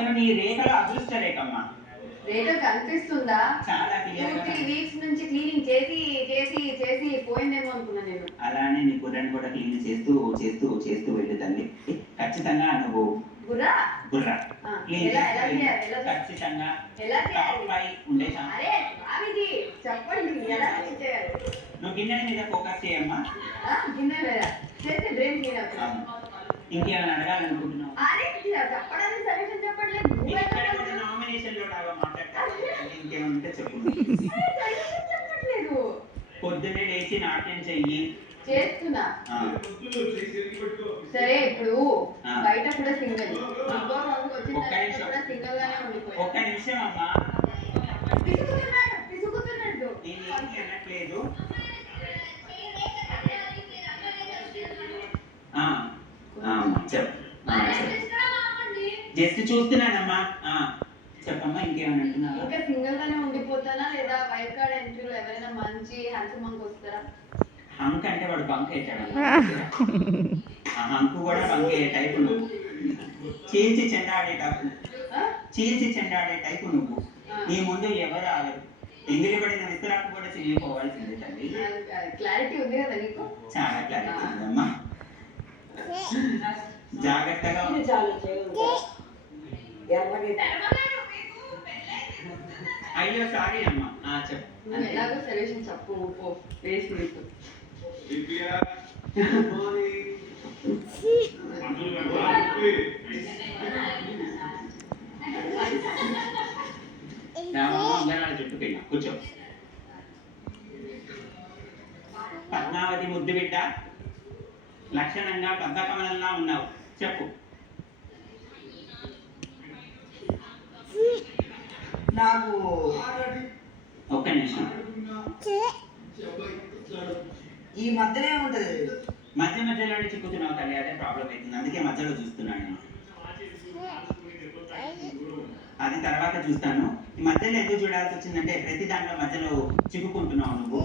అసలు నీ రేఖలు అదృష్ట రేఖమ్మా. రేఖలు కనిపిస్తుందా? చాలా 2-3 వీక్స్ నుంచి క్లీనింగ్ చేసి చేసి చేసి పోయిందేమో అనుకున్నా నేను. అలానే నీ గుర్రాన్ని కూడా క్లీన్ చేస్తూ చేస్తూ చేస్తూ వెళ్ళు తల్లి. ఖచ్చితంగా నువ్వు గుర్రా గుర్రా క్లీన్ ఎలా చేయాలి? ఖచ్చితంగా ఎలా చేయాలి? పై ఉండే అరే ఆవిది చెప్పండి ఎలా చేయాలి? నువ్వు గిన్నెల మీద ఫోకస్ చేయమ్మా. గిన్నె లేదా చేస్తే బ్రెయిన్ క్లీన్ అవుతుంది. ఇంకేమైనా అడగాలనుకుంటున్నావు? అరే చెప్పడానికి సజెషన్ చెప్పట్లేదు. నామినేషన్ లో లాగా మాట్లాడతాను. ఇంకేమంటే చెప్పు. చెప్పట్లేదు. పొద్దున్నే లేచి నాట్యం చెయ్యి. చేస్తున్నా. సరే ఇప్పుడు బయట కూడా సింగల్ కూడా సింగల్ గానే ఉండిపోయి. ఒక్క నిమిషం అమ్మా. పిసుకుతున్నాడు. నేను అనట్లేదు. చెప్పు. జస్ట్ చూస్తున్నానమ్మా. చెప్పమ్మా ఇంకేమైనా అంటున్నావా? ఇంకా సింగల్ గానే ఉండిపోతానా లేదా వైల్డ్ కార్డ్ ఎంట్రీలో ఎవరైనా మంచి హ్యాండ్సమ్ మంక్ వస్తారా? హంక్ అంటే వాడు బంక్ వేసాడు. హంకు కూడా బంక్ టైపు నువ్వు. చీల్చి చెండాడే టైపు నువ్వు. నీ ముందు ఎవరు ఆగరు. ఎంగిలి పడిన విస్తరాకు కూడా చిరిగిపోవాల్సిందే తల్లి. క్లారిటీ ఉంది కదా నీకు? చాలా క్లారిటీ ఉందమ్మా. జాగ్రత్తగా అయ్యో సారీ అమ్మా. చెప్పు. ఎలాగో సొల్యూషన్ చెప్పు. వేసి నీకు చుట్టుకెళ్ళి కూర్చో. పద్మావతి ముద్దు బిడ్డ లక్షణంగా పద్మకమలంలా ఉన్నావు. చెప్పు. నాకు ఒక్క నిమిషం. ఈ మధ్యనే ఉంటది. మధ్యలోనే చిక్కుతున్నావు తల్లి. అదే ప్రాబ్లం అవుతుంది. అందుకే మధ్యలో చూస్తున్నాను నేను. అది తర్వాత చూస్తాను. ఈ మధ్యలో ఎందుకు చూడాల్సి వచ్చిందంటే ప్రతి దాంట్లో మధ్యలో చిక్కుకుంటున్నావు నువ్వు.